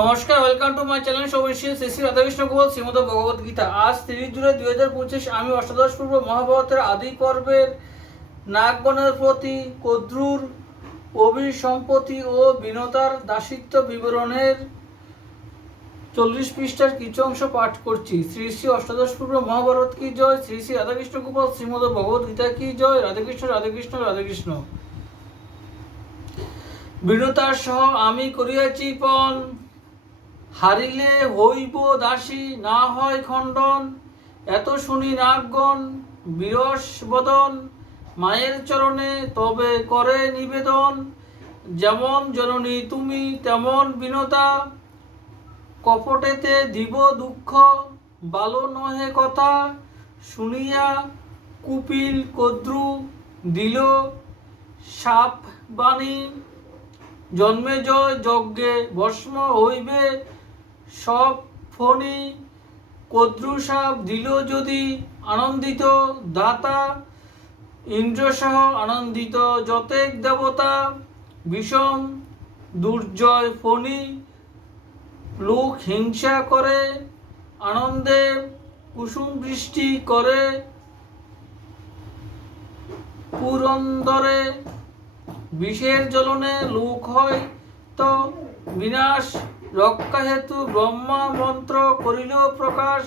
নমস্কার, welcome to my channel Soumishri Shri Radhakrishna Gopal Shrimad Bhagavad Gita. আজ 30 জুলাই 2025 আমি অষ্টাদশ পূর্ব মহাভারতের আদি পর্বের নাগগণের প্রতি কদ্রুর অভিসম্পত্তি ও বিনতার দাসিত্ব বিবরণের 40 পৃষ্ঠার কিছু অংশ পাঠ করছি। শ্রী শ্রী অষ্টাদশ পূর্ব মহাভারত কি জয়, শ্রী শ্রী রাধাকৃষ্ণ গোপাল শ্রীমদ ভগবত গীতা কি জয়। রাধাকৃষ্ণ রাধাকৃষ্ণ রাধাকৃষ্ণ। বিনতার সহ আমি করিয়াছি পণ, হারিলে হইব দাসী না হয় খণ্ডন। এত শুনি নাগগণ বিরস বদন, মায়ের চরণে তবে করে নিবেদন। যেমন জননী তুমি তেমন বিনতা, কপটেতে দিব দুঃখ বালো নহে কথা। শুনিয়া কুপিল কদ্রু দিল সাপ বাণী, জন্মেজয় যজ্ঞে ভস্ম হইবে সব ফণি। কদ্রুসাপ দিল যদি আনন্দিত দাতা, ইন্দ্রসহ আনন্দিত যতেক দেবতা। বিষম দুর্জয় ফণি লোক হিংসা করে, আনন্দে কুসুম বৃষ্টি করে পুরন্দরে। বিষের জ্বলনে লোক হয় তো বিনাশ, রক্ষা হেতু ব্রহ্মা মন্ত্র করিল প্রকাশ।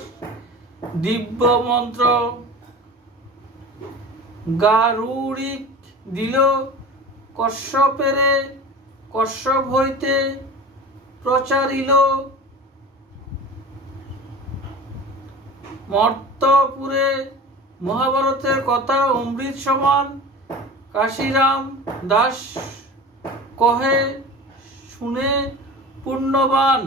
দিব্য মন্ত্র গারুড়িক দিল কশ্যপেরে, কশ্যপ হইতে প্রচারিল মর্তপুরে। মহাভারতের কথা অমৃত সমান, কাশীরাম দাস কহে শুনে পুণ্যবান।